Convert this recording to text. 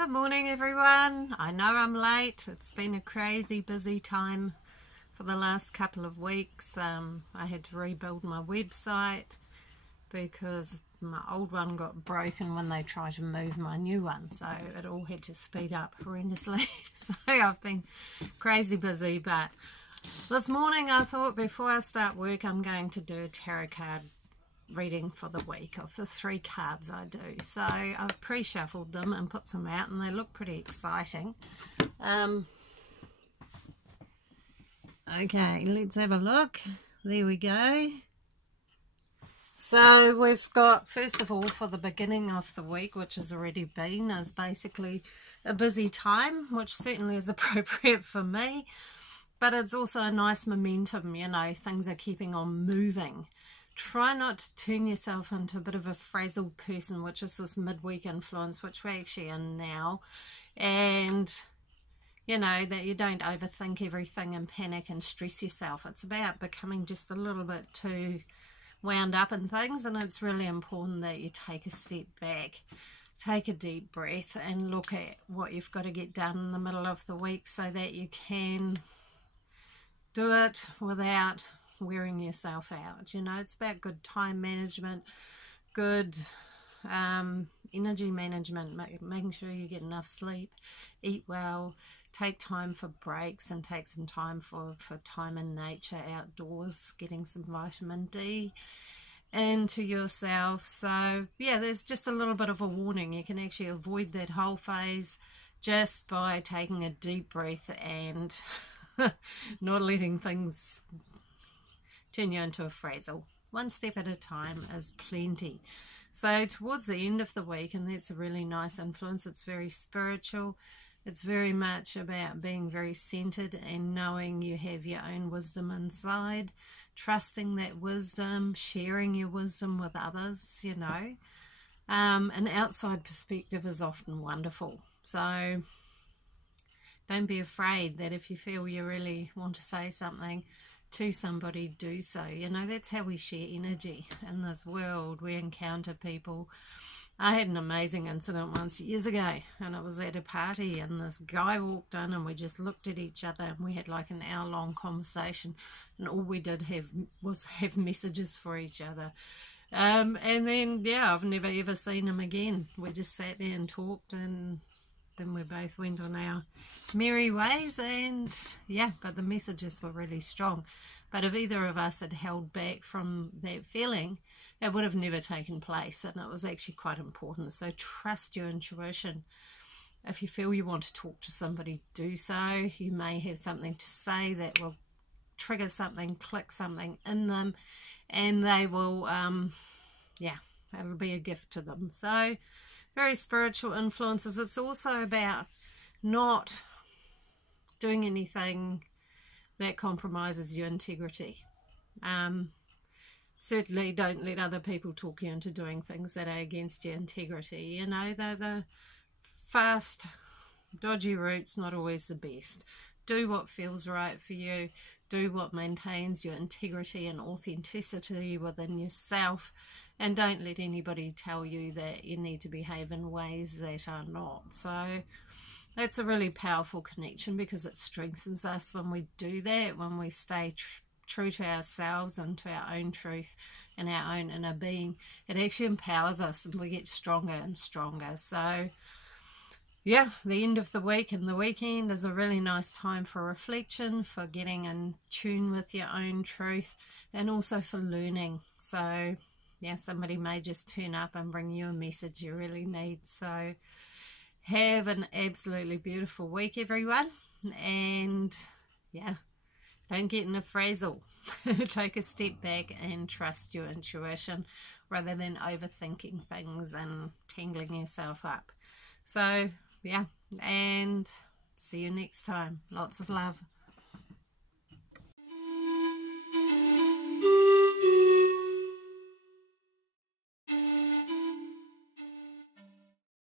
Good morning everyone. I know I'm late. It's been a crazy busy time for the last couple of weeks. I had to rebuild my website because my old one got broken when they tried to move my new one, so it all had to speed up horrendously. So I've been crazy busy, but this morning I thought before I start work I'm going to do a tarot card reading for the week of the 3 cards I do. So I've pre-shuffled them and put some out and they look pretty exciting. Okay, let's have a look. There we go. So we've got, first of all, for the beginning of the week, which has already been, is basically a busy time, which certainly is appropriate for me, but it's also a nice momentum, you know, things are keeping on moving. Try not to turn yourself into a bit of a frazzled person, which is this midweek influence, which we're actually in now. And, you know, that you don't overthink everything and panic and stress yourself. It's about becoming just a little bit too wound up in things, and it's really important that you take a step back, take a deep breath and look at what you've got to get done in the middle of the week so that you can do it without wearing yourself out. You know, it's about good time management, good energy management, making sure you get enough sleep, eat well, take time for breaks, and take some time for time in nature, outdoors, getting some vitamin D into yourself. So yeah, there's just a little bit of a warning. You can actually avoid that whole phase just by taking a deep breath and not letting things turn you into a frazzle. One step at a time is plenty. So towards the end of the week, and that's a really nice influence, it's very spiritual. It's very much about being very centered and knowing you have your own wisdom inside, trusting that wisdom, sharing your wisdom with others, you know. An outside perspective is often wonderful. So don't be afraid that if you feel you really want to say something to somebody, do so. You know, that's how we share energy in this world. We encounter people. I had an amazing incident once years ago, and it was at a party, and this guy walked in and we just looked at each other and we had like an hour-long conversation, and all we did was have messages for each other. And then, yeah, I've never ever seen him again. We just sat there and talked, and then we both went on our merry ways. And yeah, but the messages were really strong. But if either of us had held back from that feeling, it would have never taken place, and it was actually quite important. So trust your intuition. If you feel you want to talk to somebody, do so. You may have something to say that will trigger something, click something in them, and they will, yeah, it'll be a gift to them. So very spiritual influences. It's also about not doing anything that compromises your integrity. Certainly don't let other people talk you into doing things that are against your integrity. You know, the fast, dodgy route's not always the best. Do what feels right for you. Do what maintains your integrity and authenticity within yourself. And don't let anybody tell you that you need to behave in ways that are not. So that's a really powerful connection, because it strengthens us when we do that, when we stay true to ourselves and to our own truth and our own inner being. It actually empowers us and we get stronger and stronger. So yeah, the end of the week and the weekend is a really nice time for reflection, for getting in tune with your own truth, and also for learning. So yeah, somebody may just turn up and bring you a message you really need. So have an absolutely beautiful week, everyone. And yeah, don't get in a frazzle. Take a step back and trust your intuition rather than overthinking things and tangling yourself up. So yeah, and see you next time. Lots of love.